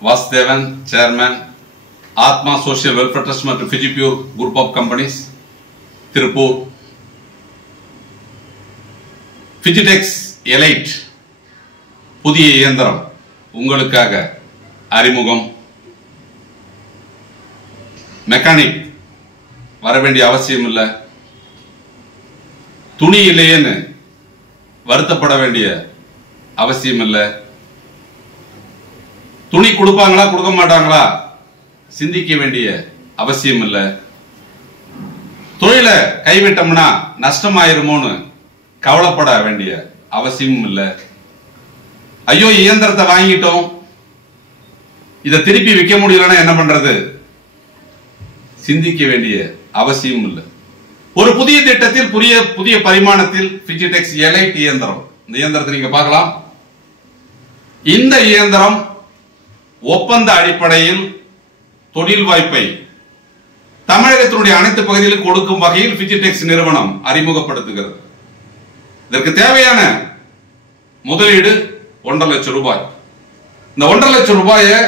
Vasudevan, Chairman, Atma Social Welfare Trust மற்றும் Fijipure Group of Companies, Tiruppur. Fijitex Elite புதிய இயந்திரம் உங்களுக்காக அறிமுகம். மெக்கானிக் வர வேண்டிய அவசியம் இல்லை. துணி இல்லையேன்னு வருத்தப்பட வேண்டிய அவசியம் இல்லை. துணி கொடுப்பாங்களா கொடுக்க மாட்டாங்களா சிந்திக்க வேண்டிய அவசியம் இல்லை. தொழிலை கைவிட்டோம்னா நஷ்டமாயிருமோன்னு கவலைப்பட வேண்டிய அவசியமும் இல்லை. ஐயோ இயந்திரத்தை வாங்கிட்டோம், இதை திருப்பி விற்க முடியலன்னா என்ன பண்றது சிந்திக்க வேண்டிய அவசியம் இல்லை. ஒரு புதிய திட்டத்தில் புதிய பரிமாணத்தில் Fijitex Elite இயந்திரம். இந்த இயந்திரத்தை நீங்க பார்க்கலாம். இந்த இயந்திரம் ஒப்பந்த அடிப்படையில் தொழில் வாய்ப்பை தமிழகத்தினுடைய அனைத்து பகுதிகளுக்கு கொடுக்கும் வகையில் Fijitex நிறுவனம் அறிமுகப்படுத்துகிறது. இதற்கு தேவையான முதலீடு 1.5 லட்சம் ரூபாய். இந்த 1.5 லட்சம் ரூபாயை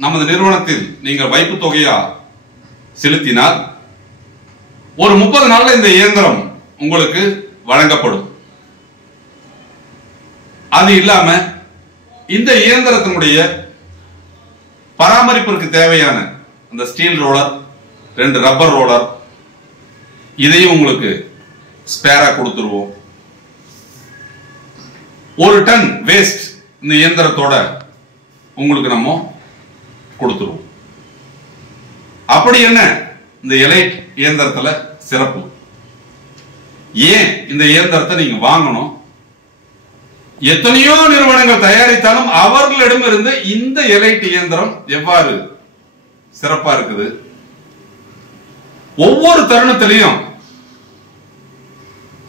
நமது நிறுவனத்தில் நீங்கள் வைப்பு தொகையா செலுத்தினால் ஒரு 30 நாள்ல இந்த இயந்திரம் உங்களுக்கு வழங்கப்படும். அது இல்லாம இந்த இயந்திரத்தினுடைய பராமரிப்பிற்கு தேவையான அந்த ஸ்டீல் ரோலர், 2 ரப்பர் ரோலர், இதையும் உங்களுக்கு ஸ்பேரா கொடுத்துருவோம். 1 டன் வேஸ்ட் இந்த இயந்திரத்தோட உங்களுக்கு நம்ம கொடுத்துருவோம். அப்படி என்ன இந்த எலைட் இயந்திரத்துல சிறப்பு? ஏன் இந்த இயந்திரத்தை நீங்க வாங்கணும்? எத்தனையோ நிறுவனங்கள் தயாரித்தாலும் அவர்களிடமிருந்து இந்த எலைட் இயந்திரம் எவ்வாறு சிறப்பா இருக்குது? ஒவ்வொரு தருணத்திலையும்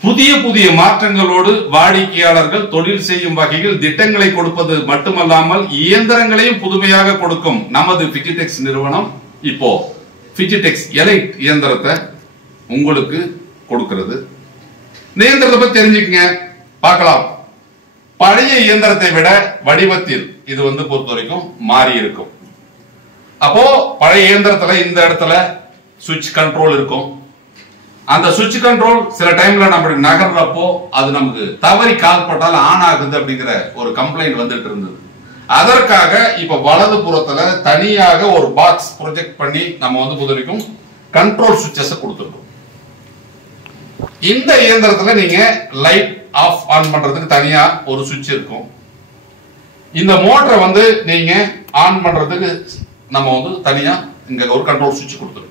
புதிய மாற்றங்களோடு வாடிக்கையாளர்கள் தொழில் செய்யும் வகையில் திட்டங்களை கொடுப்பது மட்டுமல்லாமல் இயந்திரங்களையும் புதுமையாக கொடுக்கும் நமது Fijitex நிறுவனம் இப்போ Fijitex Elite இயந்திரத்தை உங்களுக்கு கொடுக்கிறது. இந்த இயந்திரத்தை பத்தி தெரிஞ்சுக்கங்க, பார்க்கலாம். பழைய இயந்திரத்தை விட வடிவத்தில் இது பொறுத்த வரைக்கும் மாறி இருக்கும். அப்போ பழைய இயந்திரத்துல இந்த இடத்துல சுவிட்ச் கண்ட்ரோல் இருக்கும். அந்த சுவிட்ச் கண்ட்ரோல் சில டைம்ல நம்ம நகர்றப்போ அது நமக்கு தவறி கால் பட்டால ஆன் ஆகுது அப்படிங்கிற ஒரு கம்ப்ளைண்ட் வந்துட்டு இருந்தது. அதற்காக இப்ப வலது புறத்துல தனியாக ஒரு பாக்ஸ் ப்ரொஜெக்ட் பண்ணி நம்ம பொதுவரைக்கும் கண்ட்ரோல் சுவிட்சஸ் கொடுத்துருக்கோம். இந்த இயந்திரத்துல நீங்க லைட் ஆஃப் ஆன் பண்றதுக்கு தனியா ஒரு சுவிட்ச் இருக்கும். இந்த மோட்டரை நீங்க ஆன் பண்றதுக்கு நம்ம தனியா இங்க ஒரு கண்ட்ரோல் சுவிட்ச் கொடுத்துருக்கோம்.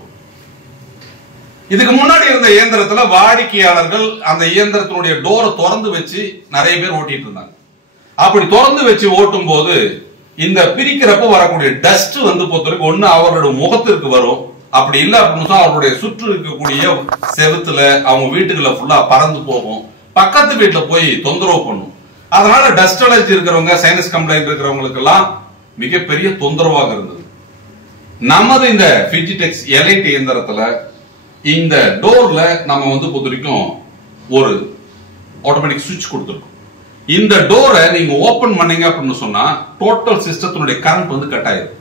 இதுக்கு முன்னாடி இருந்த இயந்திரத்துல வாடிக்கையாளர்கள் அந்த இயந்திரத்தினுடைய டோரை திறந்து வச்சு நிறைய பேர் ஓட்டிட்டு இருந்தாங்க. அப்படி திறந்து வச்சு ஓட்டும் போது இந்த பிரிக்கிறப்ப வரக்கூடிய டஸ்ட் பொறுத்தவரைக்கும் ஒண்ணு அவரோட முகத்திற்கு வரும். அப்படி இல்ல அப்படின்னு அவருடைய சுற்று இருக்கக்கூடிய செவுத்துல அவங்க வீட்டுக்குள்ள ஃபுல்லா பறந்து போகும். பக்கத்து வீட்டுல போய் தொந்தரவு பண்ணும். அதனால டஸ்ட் அலர்ஜி இருக்கிறவங்க, சைனஸ் கம்ப்ளைண்ட் இருக்கிறவங்களுக்கு எல்லாம் மிகப்பெரிய தொந்தரவாக இருந்தது. நமது இந்த Fijitex Elite இயந்திரத்துல இந்த டோர்ல நம்ம பொறுத்தவரைக்கும் ஒரு ஆட்டோமேட்டிக் சுவிட்ச் கொடுத்துருக்கோம். இந்த டோரை நீங்க ஓபன் பண்ணீங்க அப்படின்னு சொன்னா டோட்டல் சிஸ்டத்தினுடைய கரண்ட் கட் ஆயிடும்.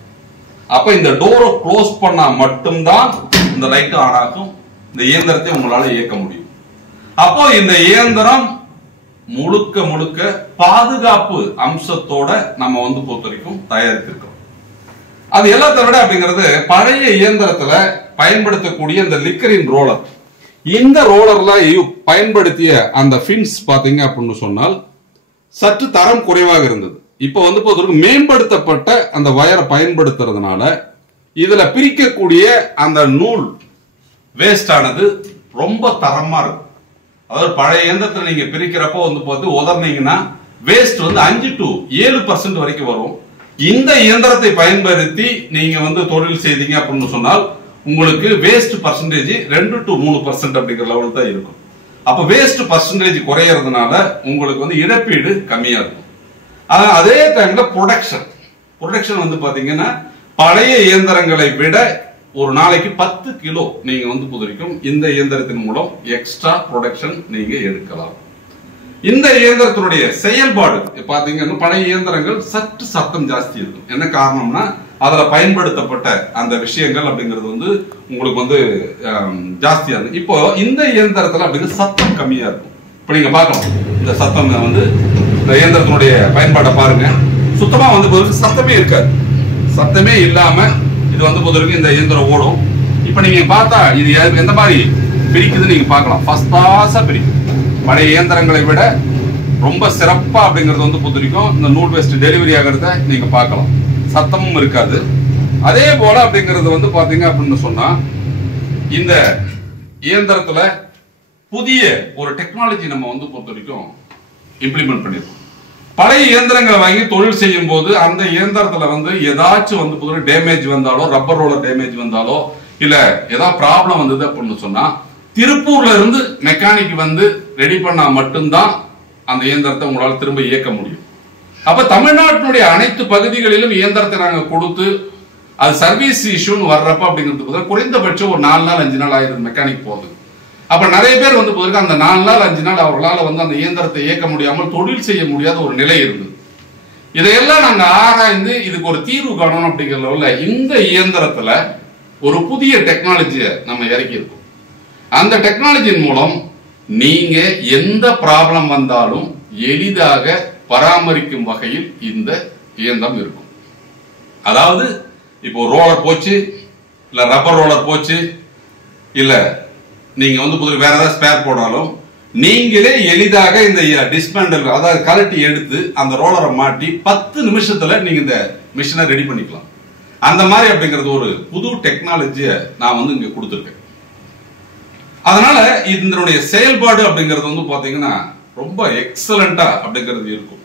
அப்ப இந்த டோரை க்ளோஸ் பண்ணா மட்டும்தான் இந்த லைட் ஆன் ஆகும். இந்த இயந்திரத்தை உங்களால இயக்க முடியும். அப்போ இந்த இயந்திரம் முழுக்க பாதுகாப்பு அம்சத்தோட நம்ம பொறுத்த வரைக்கும் தயாரித்திருக்கோம். அது எல்லாத்தை விட அப்படிங்கிறது பழைய இயந்திரத்துல பயன்படுத்தக்கூடிய இந்த லிக்கரின் ரோலர், இந்த ரோலர்ல பயன்படுத்திய அந்த ஃபின்ஸ் பாத்தீங்க அப்படின்னு சொன்னால் சற்று தரம் குறைவாக இருந்தது. இப்ப மேம்படுத்தப்பட்ட அந்த வயரை பயன்படுத்துறதுனால இதுல பிரிக்கக்கூடிய அந்த நூல் வேஸ்ட் ஆனது ரொம்ப தரமா இருக்கும். அதாவது பழைய இயந்திரத்துல நீங்க பிரிக்கிறப்போ பார்த்து உதர்னீங்கன்னா வேஸ்ட் 5 to 7% வரைக்கும் வரும். இந்த இயந்திரத்தை பயன்படுத்தி நீங்க தொழில் செய்தீங்க அப்படின்னு சொன்னால் உங்களுக்கு வேஸ்ட் பர்சன்டேஜ் 2 to 3% அப்படிங்கிற லெவல் தான் இருக்கும். அப்ப வேஸ்ட் பர்சன்டேஜ் குறையறதுனால உங்களுக்கு இழப்பீடு கம்மியா இருக்கும். அதே டைம்ல ப்ரொடக்ஷன் பாத்தீங்கன்னா பழைய இயந்திரங்களை விட ஒரு நாளைக்கு 10 கிலோ நீங்க பொதுவரைக்கும் இந்த இயந்திரத்தின் மூலம் எக்ஸ்ட்ரா ப்ரொடக்ஷன் நீங்க எடுக்கலாம். இந்த இயந்திரத்தினுடைய செயல்பாடு பாத்தீங்கன்னா பழைய இயந்திரங்கள் சற்று சத்தம் ஜாஸ்தி இருக்கும். என்ன காரணம்னா அதுல பயன்படுத்தப்பட்ட அந்த விஷயங்கள் அப்படிங்கிறது வந்து உங்களுக்கு வந்து ஜாஸ்தியா இருக்கு. இப்போ இந்த இயந்திரத்துல அப்படிங்கிறது சத்தம் கம்மியா இருக்கும். இப்ப நீங்க பார்க்கலாம் இந்த சத்தம் வந்து இந்த இயந்திரத்தினுடைய பயன்பாட்டை பாருங்க. சுத்தமா வந்து சத்தமே இருக்காது. சத்தமே இல்லாம இது வந்து பொதுவாக இந்த இயந்திரம் ஓடும். இப்ப நீங்க பார்த்தா இது எந்த மாதிரி பிரிக்குதுன்னு நீங்க பார்க்கலாம். ஃபர்ஸ்ட் கிளாஸா பிரிக்கும். பழைய இயந்திரங்களை விட ரொம்ப சிறப்பா அப்படிங்கிறது வந்து பொறுத்திருக்கும். இந்த நூல் வேஸ்ட் டெலிவரி ஆகிறத நீங்க பார்க்கலாம். சத்தமும் இருக்காது. அதே போல அப்படிங்கிறது வந்து பாத்தீங்க அப்படின்னு சொன்னா இந்த இயந்திரத்துல புதிய ஒரு டெக்னாலஜி நம்ம வந்து பொறுத்தவரைக்கும் இம்ப்ளிமெண்ட் பண்ணிருக்கோம். பழைய இயந்திரங்களை வாங்கி தொழில் செய்யும் போது அந்த இயந்திரத்துல வந்து ஏதாச்சும் வந்து டேமேஜ் வந்தாலோ, ரப்பர் ரோலர் டேமேஜ் வந்தாலோ, இல்ல ஏதாவது ப்ராப்ளம் வந்தது அப்படின்னு சொன்னா திருப்பூர்ல இருந்து மெக்கானிக் வந்து ரெடி பண்ணா மட்டும்தான் அந்த இயந்திரத்தை உங்களால திரும்ப இயக்க முடியும். அப்ப தமிழ்நாட்டினுடைய அனைத்து பகுதிகளிலும் இயந்திரத்தை நாங்க கொடுத்து அது சர்வீஸ் இஷ்யூன்னு வர்றப்ப அப்படிங்கிறது குறைந்தபட்சம் ஒரு 4 நாள் 5 நாள் ஆயிரம் மெக்கானிக் போகுது. அப்ப நிறைய பேர் வந்து போதுக்கு அந்த 4 நாள் 5 நாள் அவர்களால் வந்து அந்த இயந்திரத்தை இயக்க முடியாமல் தொழில் செய்ய முடியாத ஒரு நிலை இருந்தது. இதையெல்லாம் நாங்க ஆராய்ந்து இதுக்கு ஒரு தீர்வு காணணும் அப்படிங்கிறதுல இந்த இயந்திரத்துல ஒரு புதிய டெக்னாலஜியை நம்ம இறக்கி இருக்கோம். அந்த டெக்னாலஜியின் மூலம் நீங்க எந்த ப்ராப்ளம் வந்தாலும் எளிதாக பராமரிக்கும் வகையில் இந்த இயந்திரம் இருக்கும். அதாவது இப்போ ரோலர் போச்சு, இல்ல ரப்பர் ரோலர் போச்சு, இல்ல நீங்க வந்து வேற ஏதாவது ஸ்பேர் போனாலும் நீங்களே எளிதாக இந்த டிஸ்மேண்டல் அதாவது கலட்டி எடுத்து அந்த ரோலரை மாட்டி 10 நிமிஷத்துல நீங்க இந்த மிஷினை ரெடி பண்ணிக்கலாம். அந்த மாதிரி அப்படிங்கிறது ஒரு புது டெக்னாலஜியை நான் வந்து இங்க கொடுத்துருக்கேன். அதனால இதனுடைய செயல்பாடு அப்படிங்கிறது வந்து பாத்தீங்கன்னா ரொம்ப எக்ஸலண்டா அப்படிங்கிறது இருக்கும்.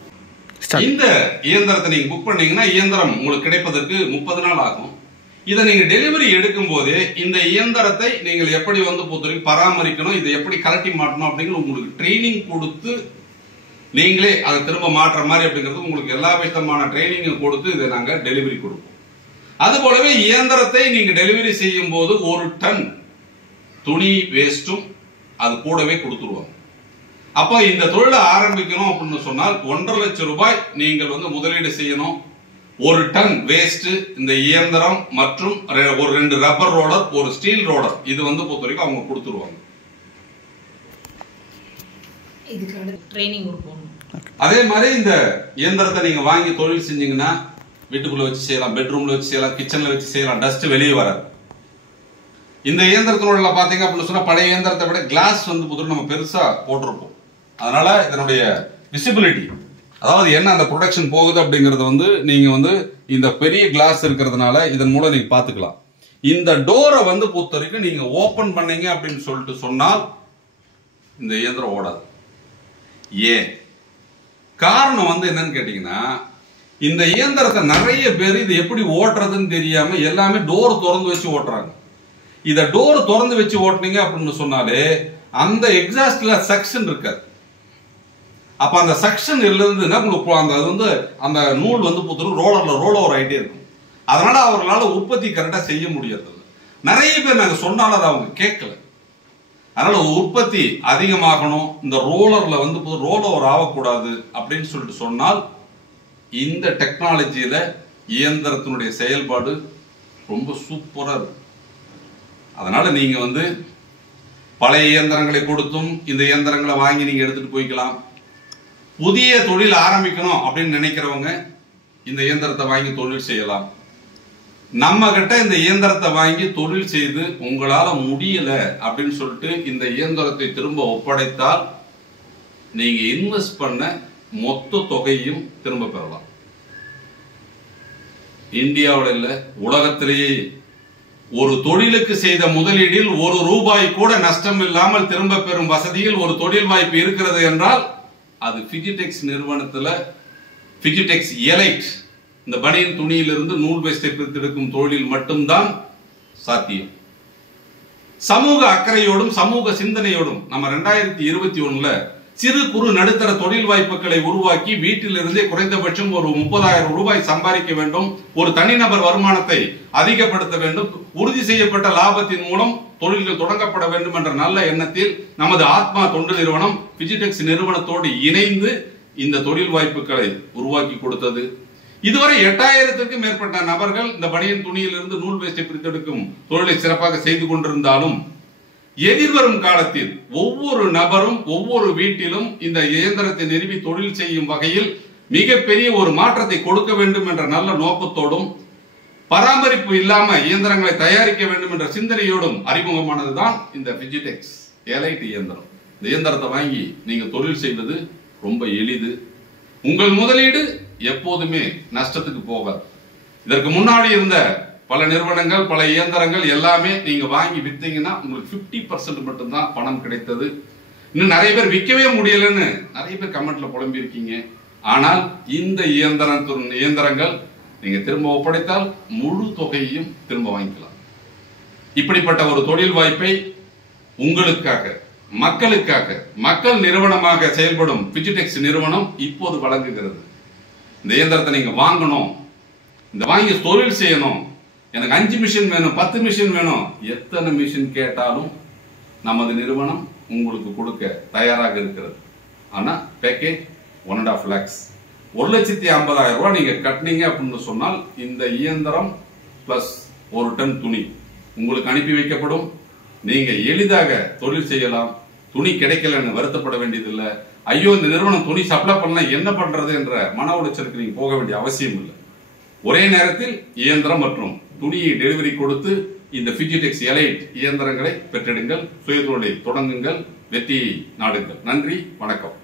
இந்த இயந்திரத்தை நீங்க புக் பண்ணீங்கன்னா இயந்திரம் உங்களுக்கு கிடைப்பதற்கு 30 நாள் ஆகும். இதை நீங்க டெலிவரி எடுக்கும் போதே இந்த இயந்திரத்தை நீங்கள் எப்படி வந்து பொறுத்தவரைக்கும் பராமரிக்கணும், இதை எப்படி கலட்டி மாட்டணும் அப்படிங்கிற உங்களுக்கு ட்ரைனிங் கொடுத்து நீங்களே அதை திரும்ப மாற்ற மாதிரி அப்படிங்கிறது உங்களுக்கு எல்லா விதமான ட்ரைனிங் கொடுத்து இதை நாங்க டெலிவரி கொடுப்போம். அது போலவே இயந்திரத்தை நீங்க டெலிவரி செய்யும் போது 1 டன் துணி வேஸ்டும் அது கூடவே கொடுத்துருவாங்க. அப்ப இந்த தொழிலை ஆரம்பிக்கணும் அப்படின்னு சொன்னால் 1.5 லட்சம் ரூபாய் நீங்கள் வந்து முதலீடு செய்யணும். 1 டன் வேஸ்ட் இந்த இயந்திரம் மற்றும் ஒரு 2 ரப்பர் ரோலர், ஒரு ஸ்டீல் ரோலர் இது வந்து பொறுத்த வரைக்கும் அவங்க கொடுத்துருவாங்க. அதே மாதிரி இந்த இயந்திரத்தை நீங்க வாங்கி தொழில் செஞ்சீங்கன்னா வீட்டுக்குள்ள வச்சு செய்யலாம், பெட்ரூம்ல வச்சு செய்யலாம், கிச்சன்ல வச்சு செய்யலாம், டஸ்ட் வெளியே வராது. இந்த இயந்திரத்தினோட பாத்தீங்க அப்படின்னு சொன்னா பழைய இயந்திரத்தை விட கிளாஸ் வந்து புதுசு நம்ம பெருசா போட்டிருப்போம். அதனால இதனுடைய விசிபிலிட்டி அதாவது என்ன அந்த ப்ரொடக்ஷன் போகுது அப்படிங்கறது வந்து நீங்க வந்து இந்த பெரிய கிளாஸ் இருக்கிறதுனால இதன் மூலம் நீங்க பாத்துக்கலாம். இந்த டோரை வந்து பொறுத்த வரைக்கும் நீங்க ஓபன் பண்ணீங்க அப்படின்னு சொல்லிட்டு சொன்னால் இந்த இயந்திரம் ஓடாது. ஏன் காரணம் வந்து என்னன்னு கேட்டீங்கன்னா இந்த இயந்திரத்தை நிறைய பேர் இது எப்படி ஓட்டுறதுன்னு தெரியாம எல்லாமே டோர் திறந்து வச்சு ஓட்டுறாங்க. இத டோர் திறந்து வச்சு ஓட்டுனீங்க அப்படின்னு சொன்னாலே அந்த எக்ஸாஸ்ட்ல செக்ஷன் இருக்காது. அப்ப அந்த செக்ஷன் இருந்ததுன்னா உங்களுக்கு அந்த வந்து அந்த நூல் வந்து புத்தூர் ரோலர்ல ரோல் ஓவர் ஆயிட்டே இருக்கும். அதனால அவர்களால உற்பத்தி கரெக்டா செய்ய முடியாது. நிறைய பேர் நாங்க சொன்னாலும் அதை அவங்க கேட்கல. அதனால உற்பத்தி அதிகமாகணும், இந்த ரோலர்ல வந்து ரோல் ஓவர் ஆகக்கூடாது அப்படின்னு சொல்லிட்டு சொன்னால் இந்த டெக்னாலஜியில இயந்திரத்தினுடைய செயல்பாடு ரொம்ப சூப்பரா இருக்கு. அதனால நீங்க வந்து பழைய இயந்திரங்களை கொடுத்தும் இந்த இயந்திரங்களை வாங்கி நீங்க எடுத்துட்டு போய்க்கலாம். புதிய தொழில் ஆரம்பிக்கணும் அப்படின்னு நினைக்கிறவங்க இந்த இயந்திரத்தை வாங்கி தொழில் செய்யலாம். நம்ம கிட்ட இந்த இயந்திரத்தை வாங்கி தொழில் செய்து உங்களால முடியல அப்படின்னு சொல்லிட்டு இந்த இயந்திரத்தை திரும்ப ஒப்படைத்தால் நீங்க இன்வெஸ்ட் பண்ண மொத்த தொகையும் திரும்ப பெறலாம். இந்தியாவில் இல்ல உலகத்திலேயே ஒரு தொழிலுக்கு செய்த முதலீடில் 1 ரூபாய் கூட நஷ்டம் இல்லாமல் திரும்ப பெறும் வசதியில் ஒரு தொழில் வாய்ப்பு இருக்கிறது என்றால் அது பிஜிடெக்ஸ் நிறுவனத்துல பிஜிடெக்ஸ் எலைட் இந்த பனியன் துணியிலிருந்து நூல் வேஸ்டை பிரித்தெடுக்கும் தொழில் மட்டும்தான் சாத்தியம். சமூக அக்கறையோடும் சமூக சிந்தனையோடும் நம்ம 2021 சிறு குறு நடுத்தர தொழில் வாய்ப்புகளை உருவாக்கி வீட்டிலிருந்தே குறைந்தபட்சம் ஒரு 30,000 ரூபாய் சம்பாதிக்க வேண்டும், ஒரு தனிநபர் வருமானத்தை அதிகப்படுத்த வேண்டும், உறுதி செய்யப்பட்ட லாபத்தின் மூலம் தொழில்கள் தொடங்கப்பட வேண்டும் என்ற நல்ல எண்ணத்தில் நமது ஆத்மா தொண்டு நிறுவனம் பிஜிடெக்ஸ் நிறுவனத்தோடு இணைந்து இந்த தொழில் வாய்ப்புகளை உருவாக்கி கொடுத்தது. இதுவரை 8000க்கும் மேற்பட்ட நபர்கள் இந்த பனியன் துணியிலிருந்து நூல் வேஸ்டை பிரித்தெடுக்கும் தொழிலை சிறப்பாக செய்து கொண்டிருந்தாலும் எதிர்வரும் காலத்தில் ஒவ்வொரு நபரும் ஒவ்வொரு வீட்டிலும் இந்த இயந்திரத்தை நிறுவி தொழில் செய்யும் வகையில் மிகப்பெரிய ஒரு மாற்றத்தை கொடுக்க வேண்டும் என்ற நல்ல நோக்கத்தோடும் பராமரிப்பு இல்லாம இயந்திரங்களை தயாரிக்க வேண்டும் என்ற சிந்தனையோடும் அறிமுகமானதுதான் இந்த பிஜிடெக்ஸ் எலைட் இயந்திரம். இந்த இயந்திரத்தை வாங்கி நீங்க தொழில் செய்வது ரொம்ப எளிது. உங்கள் முதலீடு எப்போதுமே நஷ்டத்துக்கு போகாது. இதற்கு முன்னாடி இருந்த பல நிறுவனங்கள் பல இயந்திரங்கள் எல்லாமே நீங்க வாங்கி வித்தீங்கன்னா உங்களுக்கு 50% மட்டும்தான் பணம் கிடைத்தது. இன்னும் நிறைய பேர் விற்கவே முடியலன்னு நிறைய பேர் கமெண்ட்ல புலம்பி இருக்கீங்க. ஆனால் இந்த இயந்திரங்கள் நீங்க திரும்ப ஒப்படைத்தால் முழு தொகையையும் திரும்ப வாங்கிக்கலாம். இப்படிப்பட்ட ஒரு தொழில் வாய்ப்பை உங்களுக்காக மக்களுக்காக மக்கள் நிறுவனமாக செயல்படும் பிஜிடெக்ஸ் நிறுவனம் இப்போது வழங்குகிறது. இந்த இயந்திரத்தை நீங்க வாங்கணும், இந்த வாங்கி தொழில் செய்யணும், எனக்கு 5 மிஷின் வேணும் 10 மிஷின் வேணும், எத்தனை மிஷின் கேட்டாலும் நமது நிறுவனம் உங்களுக்கு கொடுக்க தயாராக இருக்கிறது. ஆனா பேக்கேஜ் 1.5 lakhs 1,50,000 ரூபாய் நீங்க கட்டினீங்க அப்படின்னு சொன்னால் இந்த இயந்திரம் பிளஸ் 1 டன் துணி உங்களுக்கு அனுப்பி வைக்கப்படும். நீங்க எளிதாக தொழில் செய்யலாம். துணி கிடைக்கலன்னு வருத்தப்பட வேண்டியதில்லை. ஐயோ இந்த நிறுவனம் துணி சப்ளை பண்ணல என்ன பண்றது என்ற மன உளைச்சலுக்கு நீங்க போக வேண்டிய அவசியம் இல்லை. ஒரே நேரத்தில் இயந்திரம் மற்றும் துணியை டெலிவரி கொடுத்து இந்த பிஜிடெக்ஸ் எலைட் இயந்திரங்களை பெற்றெடுங்கள். சுயதொழிலை தொடங்குங்கள். வெற்றியை நாடுங்கள். நன்றி, வணக்கம்.